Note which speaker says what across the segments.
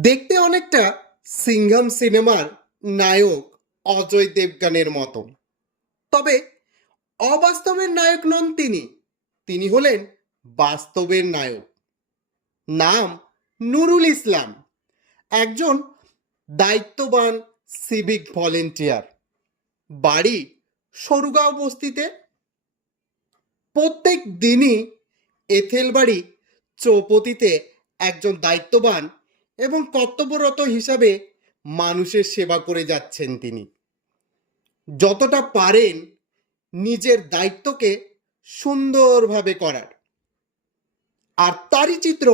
Speaker 1: দেখতে অনেকটা সিংহাম সিনেমার নায়ক অজয় দেবগানের মতো। তবে অবাস্তবের নায়ক নন তিনি। তিনি হলেন বাস্তবের নায়ক। নাম নুরুল ইসলাম। একজন দায়িত্ববান সিভিক ভলেন্টিয়ার। বাড়ি সরুগাঁও বস্তিতে। প্রত্যেক দিনই এথেলবাড়ি চৌপতিতে একজন দায়িত্ববান এবং কর্তব্যরত হিসাবে মানুষের সেবা করে যাচ্ছেন তিনি। যতটা পারেন নিজের দায়িত্বকে সুন্দরভাবে করার। আর তারই চিত্র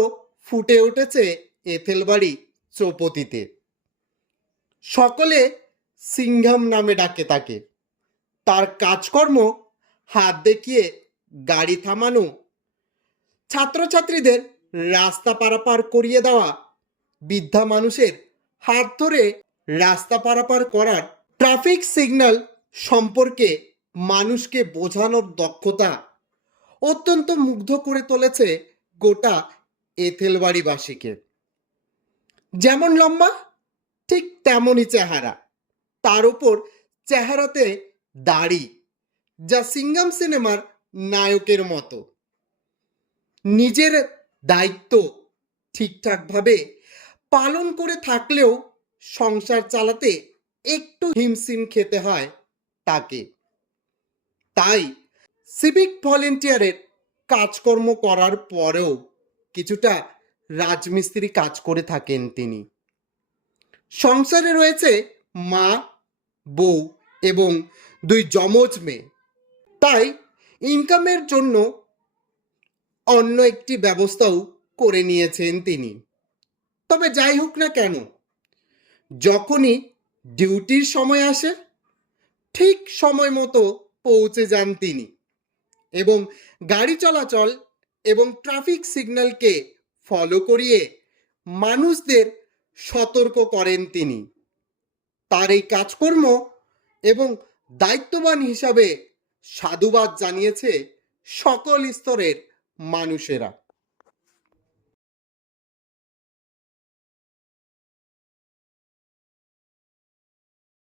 Speaker 1: ফুটে উঠেছে এথেলবাড়ি চৌপতিতে সকলে সিংহাম নামে ডাকে তাকে। তার কাজকর্ম হাত দেখিয়ে গাড়ি থামানো, ছাত্রছাত্রীদের রাস্তা পারাপার করিয়ে দেওয়া বৃদ্ধা মানুষের হাত ধরে রাস্তা পারাপার করার ট্রাফিক সিগন্যাল সম্পর্কে মানুষকে বোঝানোর দক্ষতা অত্যন্ত মুগ্ধ করে তুলেছে গোটা এথেলবাড়িবাসীকে যেমন লম্বা, ঠিক তেমনই চেহারা। তার উপর চেহারাতে দাড়ি, যা সিঙ্গাম সিনেমার নায়কের মতো। নিজের দায়িত্ব ঠিকঠাকভাবে পালন করে থাকলেও সংসার চালাতে একটু হিমশিম খেতে হয় তাকে। তাই সিভিক ভলেন্টিয়ারের কাজকর্ম করার পরেও কিছুটা রাজমিস্ত্রি কাজ করে থাকেন তিনি। সংসারে রয়েছে মা, বউ এবং দুই যমজ মেয়ে। তাই ইনকামের জন্য অন্য একটি ব্যবস্থাও করে নিয়েছেন তিনি। তবে যাই হোক না কেন, যখনই ডিউটির সময় আসে, ঠিক সময় মতো পৌঁছে যান তিনি এবং গাড়ি চলাচল এবং ট্রাফিক সিগন্যালকে ফলো করিয়ে মানুষদের সতর্ক করেন তিনি। তার এই কাজকর্ম এবং দায়িত্ববান হিসাবে সাধুবাদ জানিয়েছে সকল স্তরের মানুষেরা।